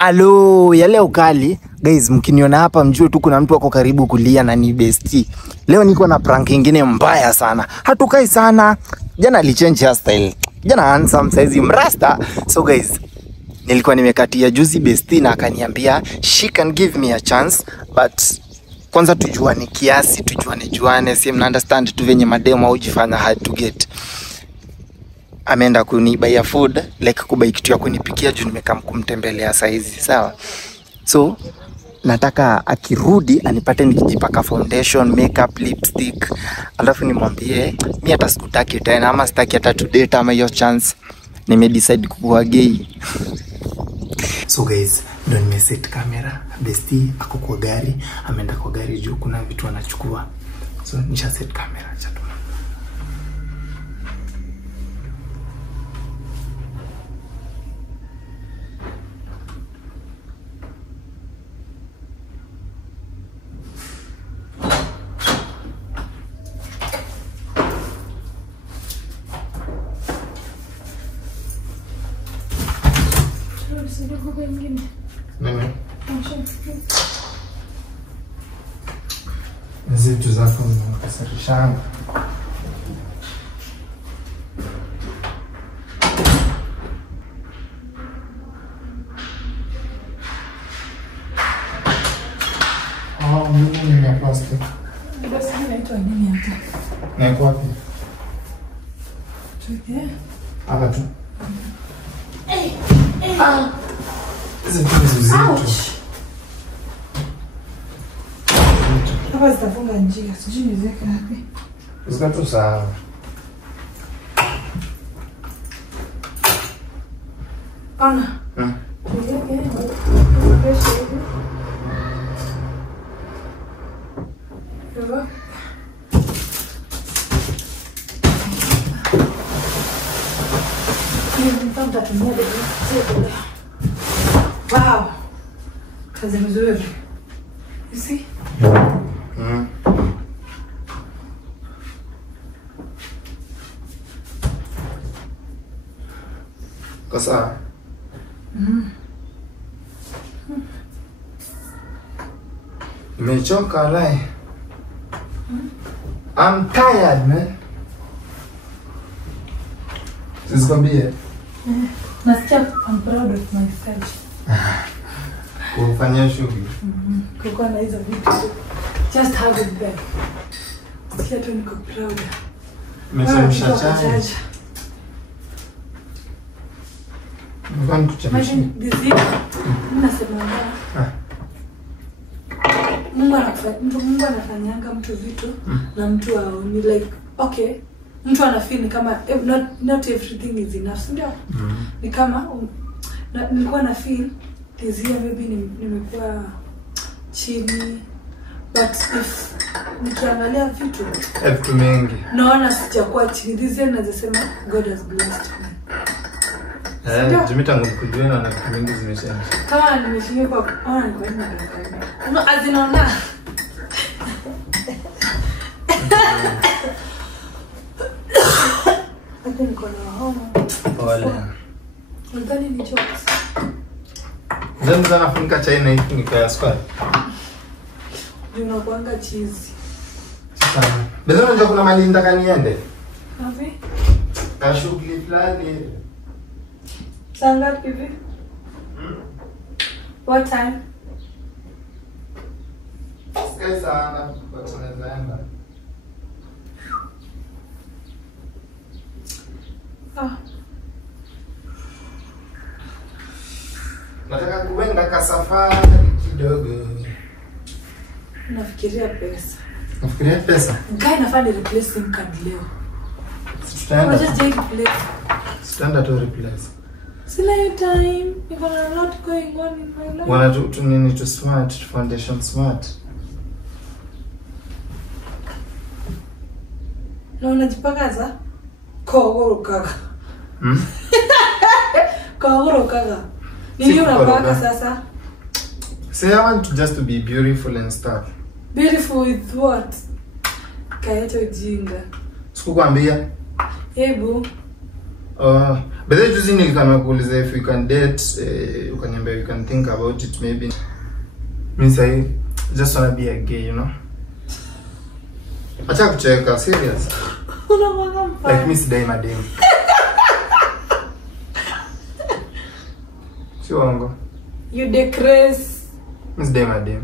Alo, yale ukali. Guys, mkiniona hapa mjue tu kuna mtu wako karibu kulia na ni bestie. Leo niko na prank nyingine mbaya sana. Hatukai sana. Jana alichange hairstyle. Jana handsome saizi mrasta. So guys, nilikuwa nimekatia juzi bestie na akaniambia she can give me a chance, but kwanza tujuane kiasi, tujuane, si mna understand tu venye mademo au jifanya hard to get. Ameenda kunibuy food, like kubai kitu ya kunipikia juu nimekam kumtembelea saizi, sawa? So nataka akirudi anipate nikijipaka foundation, makeup, lipstick, alafu nimwambie mimi hata sikutaki tena ama sitaki hata to date ama hiyo chance. Nimedecide kuwa gay. So guys, ndo nimeset camera. Bestie ako kwa gari, ameenda kwa gari juu kuna vitu anachukua. So nisha set camera chatu. Nene zitu zako mkasarishana. Mimi ni ya plastic. Basi inaitwa nini hapa? Na iko wapi? Tuke. Hapa tu. Hizi vitu zitu. Hapa zitafunga njia. Sijui niweke wapi. Zikato sawa. Ana. Wow. Kazi mzuri. You see? Kasa. Nimechoka lai. I'm tired, man. Sikwambie. Nasikia I'm proud of myself. Kufanya shughuli. Kukuwa na hizo vitu. Just have it there. Sikia tu niko proud. Nimeshamsha chai. Mbona kuchemsha? Busy. Nasema Mungu anafanyanga mtu vitu na mtu aoni, like okay, mtu anafeel kama not everything is enough, ndio? Ni kama nilikuwa na feel this year maybe nimekuwa chini, but if nikiangalia vitu mengi naona sijakuwa chini. This year nazasema God has blessed me. Jimita ngukujuena na vitu mingi zimesema. Kama nimeshimia kwa ni kwa nini ndio? Azinaona. Hapo niko na homa. Pole. Ndani ni jokes. Zangu zanafunika chai na hiki nikaya sukari. Unakuanga cheese. Sasa. Bezana ndio kuna mali ndaka niende. Wapi? Ka shughuli fulani. Sanga hivi? What time? Sasa sana kwa tunaenda. Nataka kuenda kasafari kidogo. Nafikiria pesa. Nafikiria pesa? Guy nafanya replacing card leo. Tutaenda. Just take place. Standard to replace. Sina time. You've got a lot going on in my life. Wana tu nini to smart, foundation smart. Na unajipakaza? Kogoro kaka. Kogoro kaka. Nini unapaka sasa? Say I want to just to be beautiful and stuff. Beautiful with what? Kayacho jinga. Sikukwambia. Hebu But then juzi nilikana kuuliza if we can date, ukaniambia we can think about it maybe. Means I just wanna be a gay, you know. Acha kucheka, serious. Like Miss Daimadem. Siwango. You decrease. Miss Daimadem.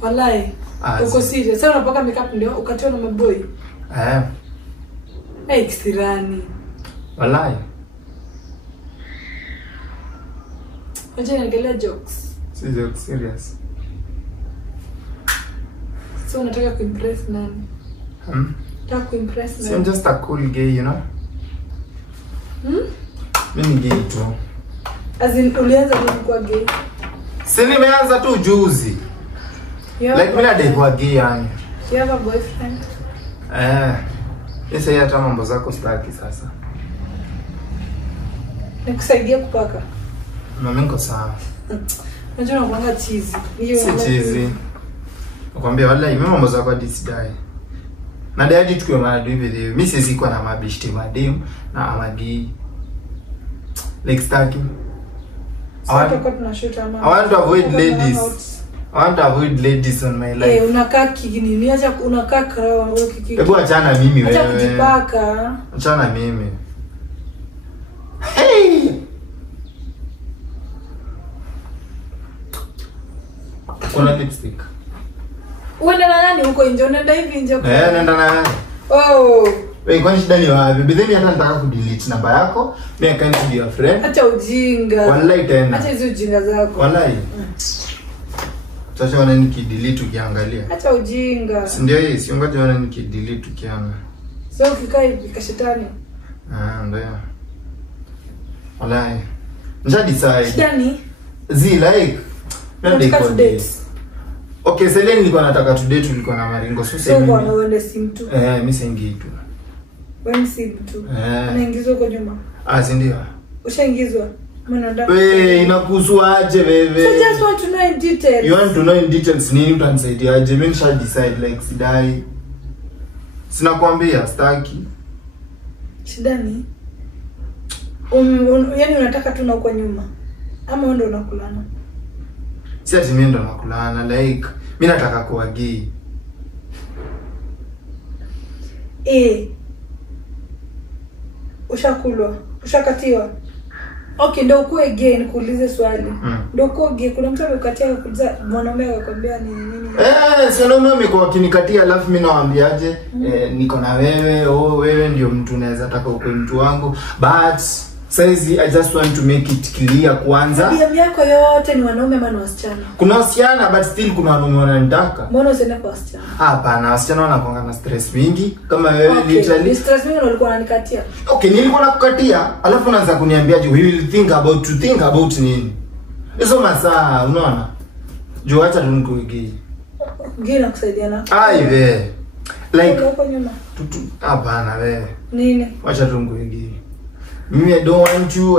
Walai. Uko serious. Sasa unapaka makeup ndio ukatiwa na maboy. Kisirani. Walai. Acha niangalia jokes. Si jokes, serious. So unataka kuimpress nani? Nataka kuimpress nani? So I'm just a cool gay, you know. Mimi gay tu. As in ulianza kuwa gay? Si nimeanza tu juzi. Like mimi ndio kwa gay yani. You have a boyfriend? Sasa hata mambo zako staki sasa. Nikusaidia kupaka. Mimi niko sawa. Unajua unakuanga cheesy. Si cheesy. Nakwambia wallahi mimi mambo zako hadi sidai. Na dadi tukiwa maadui hivi. Mimi sisi kwa na mabishti madem na amagi. Like staki. I want to avoid ladies. I want to avoid ladies on my life. Unakaa kinini? Acha unakaa krawa au kiki. Hebu achana mimi wewe. Acha kujipaka. Achana mimi. Hey! Kuna lipstick. Uenda na nani huko nje? Unaenda hivi nje? Naenda na. Wewe kwani shida ni wapi? Bidheni hata nataka kudelete namba yako. Mimi I can't be your friend. Acha ujinga. Wallahi tena. Acha hizo ujinga zako. Wallahi. Sasa wana nikidelete ukiangalia. Acha ujinga. Si ndio hii, si ungoje wana nikidelete ukiangalia. So ukikaa hivi kashetani. Ndio. Wallahi. Nja decide. Shida ni like nataka to date. Okay, sasa nilikuwa nataka to date, tulikuwa na maringo. So kwa uende sim tu. Mimi singi tu. Wewe sim tu. Unaingizwa kwa nyuma. Si ndio? Ushaingizwa. Wewe inakuhusu aje wewe? So just want to know in details. You want to know in details nini utanisaidia aje? Mimi nisha decide like sidai. Sina kuambia staki. Shida ni yani unataka tu na uko nyuma. Ama wewe ndio unakulana? Si ati mimi ndo nakulana, like mimi nataka kuwa gay. Ushakulwa, ushakatiwa. Okay, ndio ukue gay, nikuulize swali. Ndio ukue gay, kuna mtu amekukatia kuja mwanaume akakwambia ni nini? Sio mimi amekuwa kinikatia alafu mimi nawaambiaje niko na wewe, wewe ndio mtu naweza taka uko mtu wangu. But saizi I just want to make it clear kwanza. Bibi yako yote ni wanaume ama ni wasichana? Kuna wasichana but still kuna wanaume wananitaka. Mbona usiende kwa wasichana? Hapana, wasichana wanakuanga na stress mingi kama wewe literally. Stress mingi ulikuwa unanikatia. Okay, nilikuwa nakukatia, alafu unaanza kuniambiaje we will think about nini? Hizo masaa, unaona? Jo acha tunikuige. Gay na kusaidiana. Wewe. Like uko nyuma. Hapana wewe. Nini? Acha tunikuige. Mimi I don't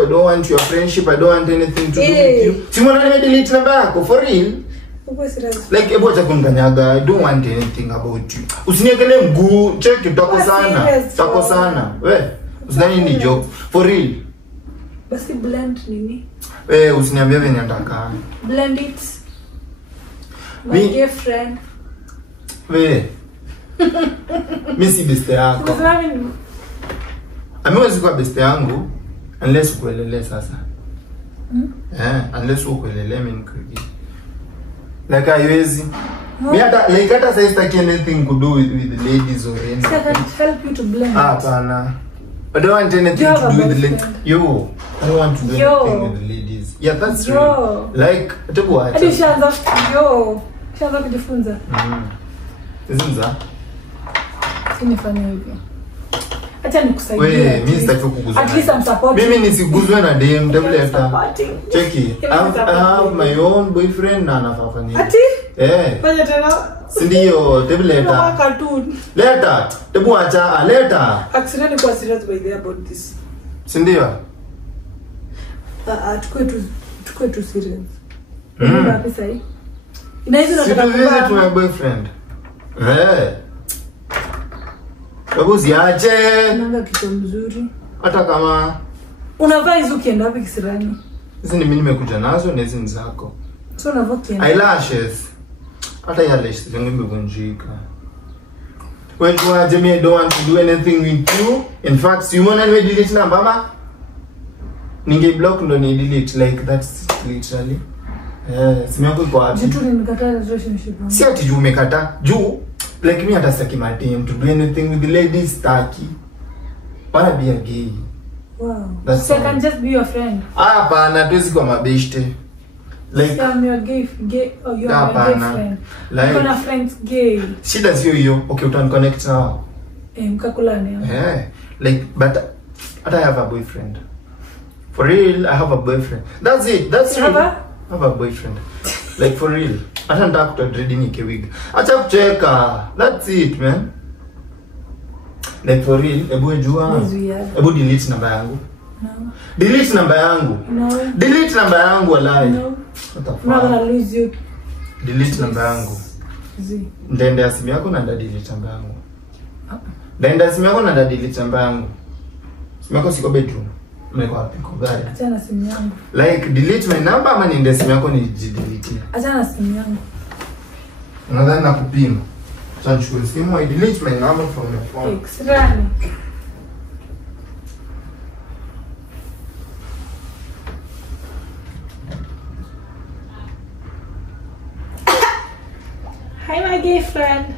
want your friendship, I don't want anything to do with you. Simona nimedelete namba yako for real. Uko serious? Like ebo acha kunikanyaga, I don't want anything about you. Usiniekele mguu, check tutako sana. Wewe, usidhani ni joke for real. Basi blend nini? Usiniambie wewe niandaka. Blend it. My dear friend. Wewe. Mimi si best yako. Amewezi kwa best yangu unless ukuelele sasa. Unless ukuelele mimi nikugi. Like haiwezi. Mimi hata sasa sitaki anything to do with the ladies or anything. I can help you to blend. Hapana. I don't want anything to do with the ladies. I don't want to do anything with the ladies. Yeah, that's true. Like tabu acha. Hadi shaanza kujifunza. Zinza. Sinifanye hivi. Acha nikusaidie. Wewe mimi sitaki kukuguzwa. At least I'm supporting. Mimi nisiguzwe na DM tableta. Cheki. I have my own boyfriend na anafanya. Ati? Fanya tena. Sindio tableta. Cartoon. Leta. Tebu acha, leta. Accident kwa serious by the about this. Sindio? Tukue tu serious. Ndio pesa hii. Ina hizo nataka kuvisit to my boyfriend. Babu ziache. Nanga kitu mzuri. Hata kama unavaa hizo ukienda wapi kisirani? hizi ni mimi nimekuja nazo na hizi ni zako. So unavaa kienda. Eyelashes. Hata eyelashes zangu zimevunjika. When you are Jamie, I don't want to do anything with you. In fact, you wanna delete number ma? Ninge block ndo ni delete, like that's literally. Simu yako iko wapi? Jitu nimekataa relationship. Si ati juu umekataa. Juu like me hata sitaki my team to do anything with the ladies staki. Wanna be a gay. Wow. That's So I all. can just be your friend. Hapana, tuwezi kwa mabeshte. Like So I'm your gay, or you're my gay hapana. friend. Like Kuna friends gay. shida sio hiyo. Okay, utan connect nao. Mkakulane. Like but I have a boyfriend. For real, I have a boyfriend. That's it. That's You real. have a? I have a boyfriend. Like for real. Hata nataka kutadredi nike wig. Acha kucheka. That's it, man. Like for real, ebu jua. Ebu delete namba yangu. No. Delete namba yangu. No. Delete namba yangu walai. No. What the fuck? I'm not gonna lose you. Delete namba yangu. Z. Ndenda simu yako na delete namba yangu. Ndenda simu yako na delete namba yangu. Simu yako siko bedroom. Meko wapi kwa gari? Acha na simu yangu. Like delete my number ama niende simu yako ni delete. Acha na simu yangu. Unadhani nakupima? Acha nichukue simu I delete my number from your phone. Extrani. Hi my gay friend.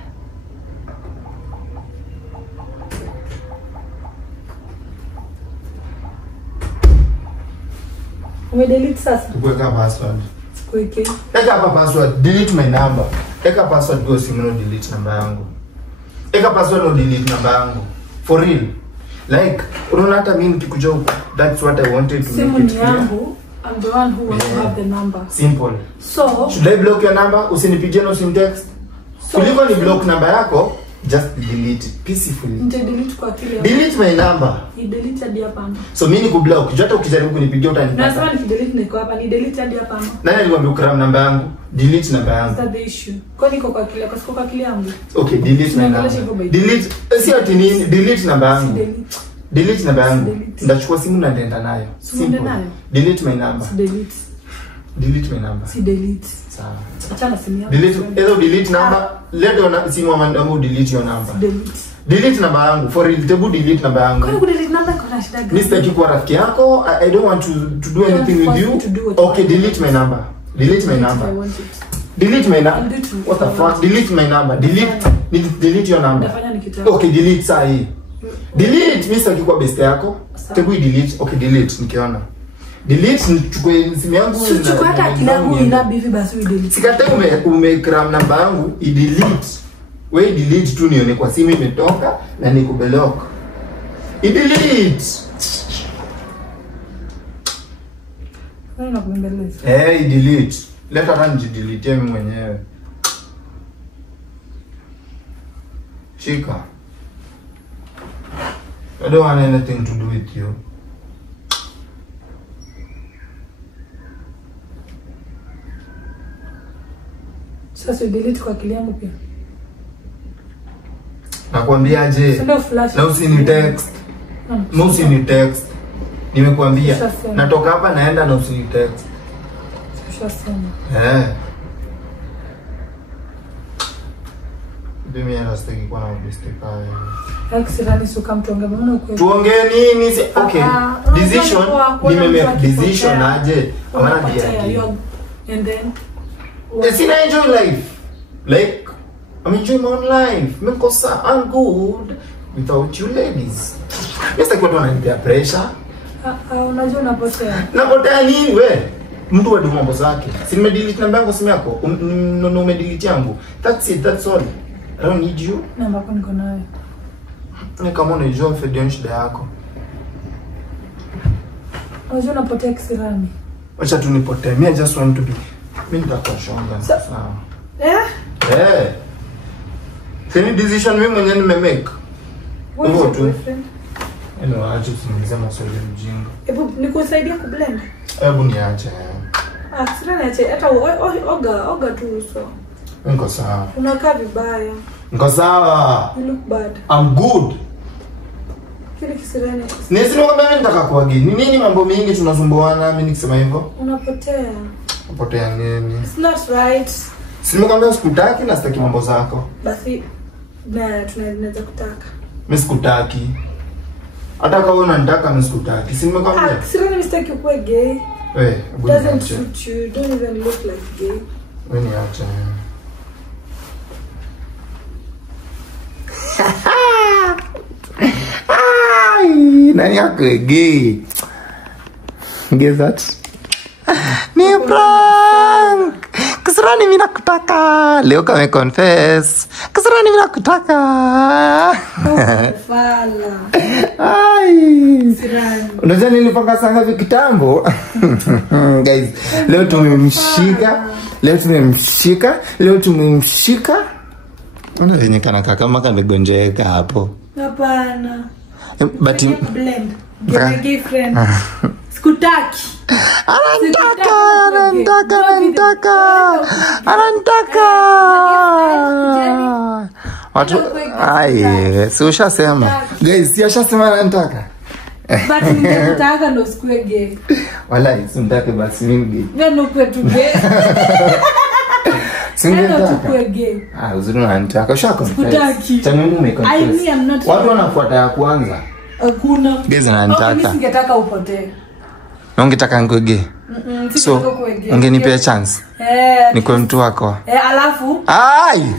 Umedelete sasa? Kuweka password. Kuweke. Eka hapa password, delete my number. Eka password kwa simu no delete namba yangu. Eka password no delete namba yangu. For real. Like, unaona hata mimi nikikuja huko, that's what I wanted to Simu make it ni clear. yangu. I'm the one who wants to have the number. Simple. So, Should I block your number? Usinipigie na usinitext. Kuliko ni block namba yako, just delete it peacefully. nitadelete kwa kile. Delete my number. Ni delete hadi hapa. So mimi nikublock, hata ukijaribu kunipigia utanipata. Nasema nikidelete niko hapa, ni delete hadi hapa. Nani alikwambia ukram namba yangu? Delete namba yangu. That's the issue. Kwa niko kwa kile, kwa siko kwa kile yangu. Okay, delete my Tunaongelesha hivyo number. by the way. Delete, si ati nini? Delete namba yangu. Delete. Delete namba yangu. Delete. Ndachukua simu na nitaenda nayo. Simu ndio nayo? Delete my number. Si delete. Delete my number. Si delete. Sawa. Acha na simu yangu. Delete, either delete number, let on simu ama delete your number. Delete. Delete namba yangu. For real, tebu delete namba yangu. Kwa nini kudelete namba kuna shida gani? Mimi sitaki kuwa rafiki yako. I don't want to do anything with force you. me to do what you Okay, want. delete my number. Delete my I number. want it. Delete my I'll number. do it. What the fuck? Delete my number. Delete your number. Nafanya nikitaka. Okay, delete saa hii. Delete, mimi sitaki kuwa best yako. Tebu delete. Okay, delete nikiona. Delete nichukue simu yangu. Chukua hata akili yangu ina bivi basi we delete. Sikatai umekram namba yangu, i-delete. We delete tu nione kwa simu imetoka na nikublock. I-delete. Wewe unakumbeleza. I-delete. Leta hata nijidelete mimi mwenyewe. Shika. I don't want anything to do with you. Sasa delete kwa akili yangu pia. Nakwambia aje? Sio flash. Na usini text. Na usini text. Nimekuambia. Natoka hapa naenda na usini text. Ushasema. Mimi anastaki kuwa na mistake haya. Akisirani suka mtonge mbona uko. Tuongee nini? Okay. Decision nimemake decision aje? Hawana dia. And then I enjoy life. Like I'm enjoying my own life. Mekosa I'm good without you ladies. Yes, like what wananipea pressure. Unajua unapotea. Napotea nini we? Mtu wa mambo zake. Si nimedelete namba yangu simu yako. Umedelete yangu. That's it, that's all. I don't need you. Namba yako niko nayo. Ni kama unajua fedon shida yako. Unajua unapotea kisirani. Acha tu nipotee. I just want to be. Mimi nitakushonga sawa. Any decision mimi mwenyewe nimemake. What is your tu. boyfriend? Acha tusimulize maswali ya mjinga. Hebu nikusaidia kublend. Hebu niache. Kisirani ache hata oga tu uso. Niko sawa. Unakaa vibaya. Niko sawa. You look bad. I'm good. Kile kisirani. Nisema kwamba mimi nataka kuwa gay. Ni nini mambo mengi tunasumbuana mimi nikisema hivyo? Unapotea. Unapotea nini? It's not right. Simekwambia sikutaki na sitaki mambo zako. Basi na tunaweza kutaka. Mimi sikutaki. Hata kama unanitaka mimi sikutaki. Simekwambia. Kisirani mistake kuwa gay. Doesn't suit you. Don't even look like gay. Wewe ni acha. Nani yako gay? Guess that? Ni prank. Kisirani mimi nakutaka. Leo kama confess. Kisirani mimi nakutaka. Fala. Kisirani. Unajua nilipanga sanga kitambo. Guys, leo tumemshika. Unajua kana kama kamegonjeka hapo. Hapana. But blend. Gay friend. Sikutaki. Anantaka. Watu si ushasema. Guys, si ushasema anantaka. But ningetaka ndo sikue gay. Wallahi, simtake basi mimi gay. Wewe kwetu gay. Singetaka. Gay. Uzuri unanitaka. Ushako. Sikutaki. Changu umeconfess. I'm not. Watu wanafuata ya kwanza. Hakuna. Guys ananitaka. Mimi singetaka upotee. Ungetaka ngoge. So, ungenipea chance. Niko mtu wako. Alafu. Ai!